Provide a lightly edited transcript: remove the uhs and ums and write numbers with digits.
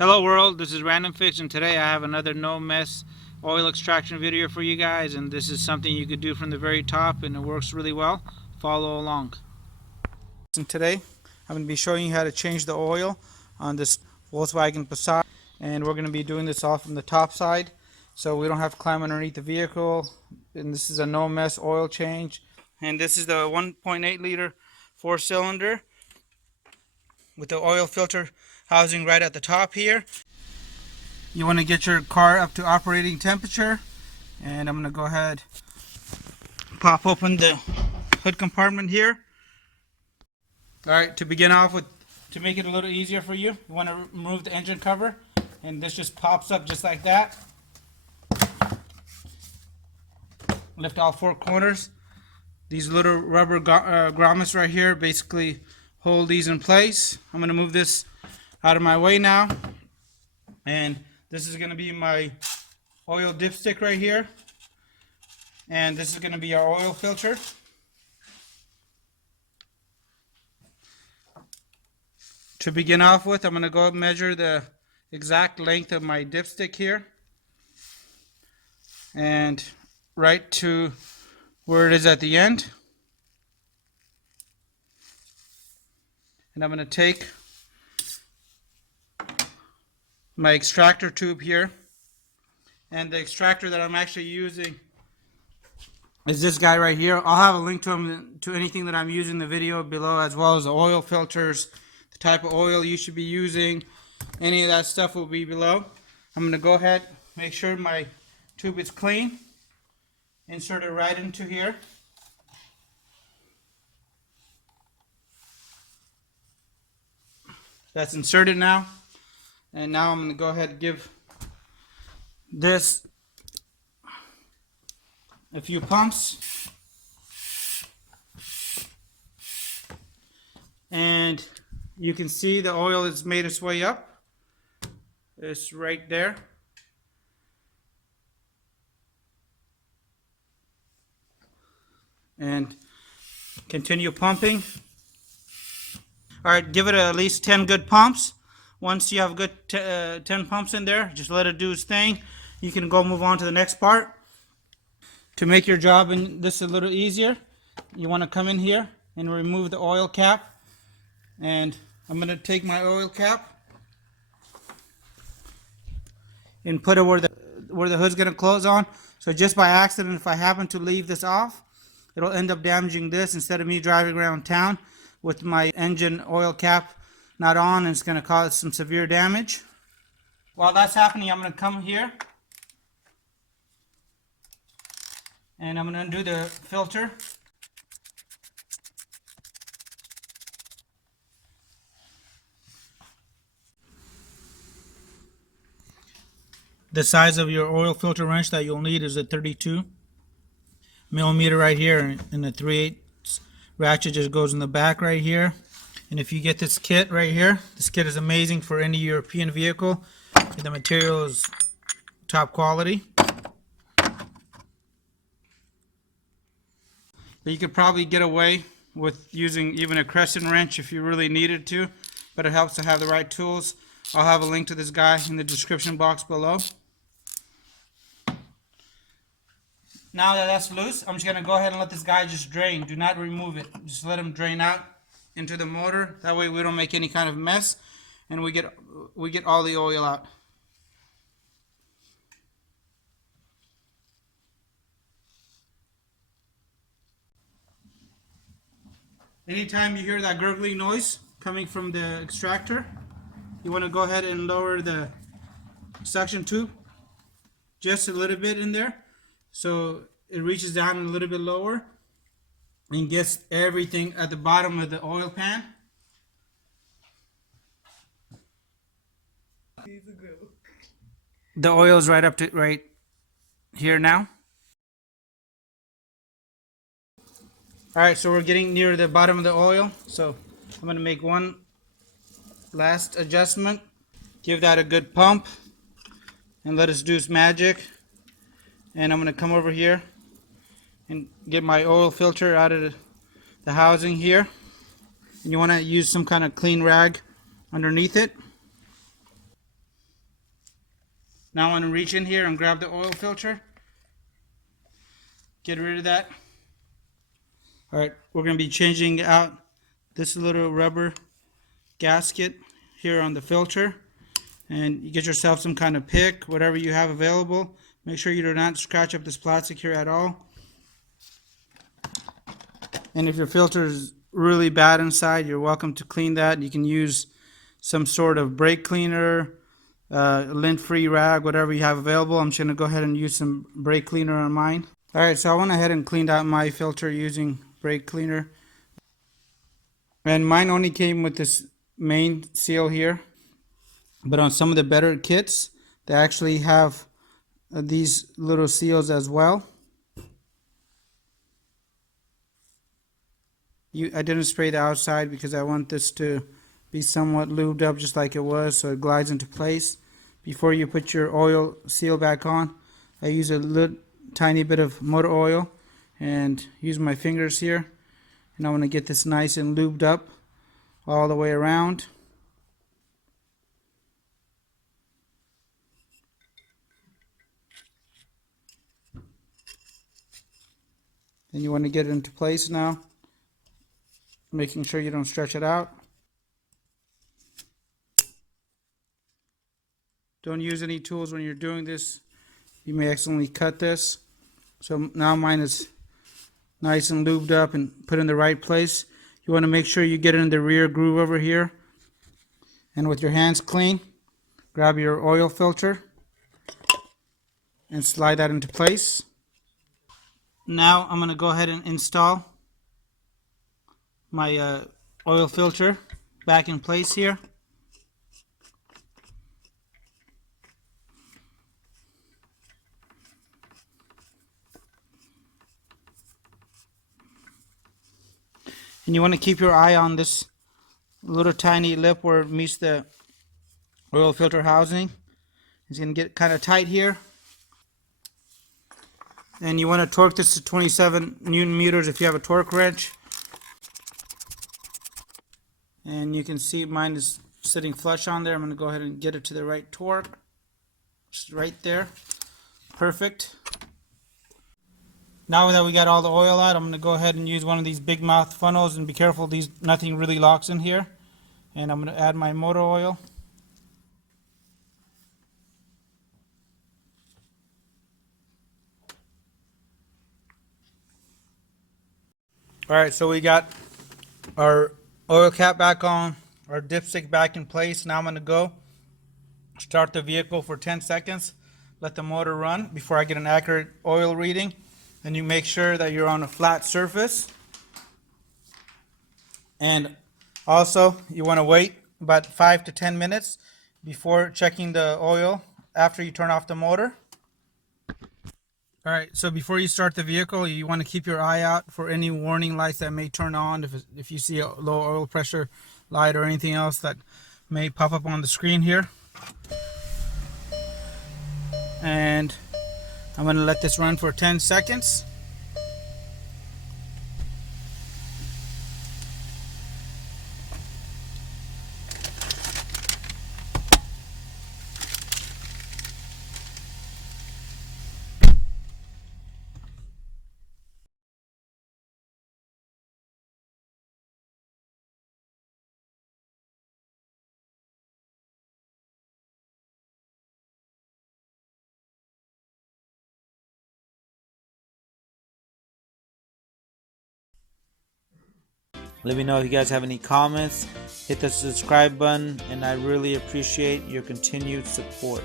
Hello world, this is RandomFIX, and today I have another no mess oil extraction video for you guys, and this is something you could do from the very top and it works really well. Follow along. And today I'm going to be showing you how to change the oil on this Volkswagen Passat, and we're going to be doing this all from the top side so we don't have to climb underneath the vehicle. And this is a no mess oil change, and this is the 1.8 liter 4-cylinder with the oil filter housing right at the top here. You want to get your car up to operating temperature, and I'm going to go ahead pop open the hood compartment here. Alright, to begin off with, to make it a little easier for you, you want to remove the engine cover, and this just pops up just like that. Lift all four corners. These little rubber grommets right here basically hold these in place. I'm going to move this out of my way now, and this is going to be my oil dipstick right here, and this is going to be our oil filter. To begin off with, I'm going to go and measure the exact length of my dipstick here, and right to where it is at the end. And I'm going to take my extractor tube here, and the extractor that I'm actually using is this guy right here. I'll have a link to anything that I'm using in the video below, as well as the oil filters, the type of oil you should be using, any of that stuff will be below. I'm going to go ahead, make sure my tube is clean, insert it right into here. That's inserted now, and now I'm going to go ahead and give this a few pumps, and you can see the oil has made its way up. It's right there. And continue pumping. Alright, give it at least 10 good pumps. Once you have good 10 pumps in there, just let it do its thing. You can go move on to the next part. To make your job in this a little easier, you want to come in here and remove the oil cap. And I'm going to take my oil cap and put it where the hood's going to close on. So just by accident, if I happen to leave this off, it'll end up damaging this instead of me driving around town with my engine oil cap not on, and it's going to cause some severe damage. While that's happening, I'm going to come here and I'm going to undo the filter. The size of your oil filter wrench that you'll need is a 32 millimeter right here, and the 3/8 ratchet just goes in the back right here. And if you get this kit right here, this kit is amazing for any European vehicle. The material is top quality. But you could probably get away with using even a crescent wrench if you really needed to, but it helps to have the right tools. I'll have a link to this guy in the description box below. Now that that's loose, I'm just going to go ahead and let this guy just drain. Do not remove it. Just let him drain out into the motor. That way we don't make any kind of mess, and we get all the oil out. Anytime you hear that gurgling noise coming from the extractor, you want to go ahead and lower the suction tube just a little bit in there, so it reaches down a little bit lower and gets everything at the bottom of the oil pan. The oil is right up to right here now. Alright, so we're getting near the bottom of the oil, so I'm going to make one last adjustment. Give that a good pump and let us do its magic. And I'm going to come over here and get my oil filter out of the housing here. And you want to use some kind of clean rag underneath it. Now I'm going to reach in here and grab the oil filter. Get rid of that. Alright, we're going to be changing out this little rubber gasket here on the filter. And you get yourself some kind of pick, whatever you have available. Make sure you do not scratch up this plastic here at all. And if your filter is really bad inside, you're welcome to clean that. You can use some sort of brake cleaner, lint-free rag, whatever you have available. I'm just going to go ahead and use some brake cleaner on mine. Alright, so I went ahead and cleaned out my filter using brake cleaner. And mine only came with this main seal here. But on some of the better kits, they actually have these little seals as well. I didn't spray the outside because I want this to be somewhat lubed up just like it was, so it glides into place. Before you put your oil seal back on, I use a little tiny bit of motor oil and use my fingers here. And I want to get this nice and lubed up all the way around. Then you want to get it into place now, making sure you don't stretch it out. Don't use any tools when you're doing this. You may accidentally cut this. So now mine is nice and lubed up and put in the right place. You want to make sure you get it in the rear groove over here. And with your hands clean, grab your oil filter and slide that into place. Now I'm going to go ahead and install my oil filter back in place here. And you want to keep your eye on this little tiny lip where it meets the oil filter housing. It's going to get kind of tight here. And you want to torque this to 27 Newton meters if you have a torque wrench. And you can see mine is sitting flush on there. I'm going to go ahead and get it to the right torque. Just right there. Perfect. Now that we got all the oil out, I'm going to go ahead and use one of these big mouth funnels, and be careful, nothing really locks in here. And I'm going to add my motor oil. Alright, so we got our oil cap back on, our dipstick back in place. Now I'm going to go start the vehicle for 10 seconds, let the motor run before I get an accurate oil reading. And you make sure that you're on a flat surface. And also you want to wait about 5 to 10 minutes before checking the oil after you turn off the motor. Alright, so before you start the vehicle, you want to keep your eye out for any warning lights that may turn on. If you see a low oil pressure light or anything else that may pop up on the screen here. And I'm going to let this run for 10 seconds. Let me know if you guys have any comments. Hit the subscribe button, and I really appreciate your continued support.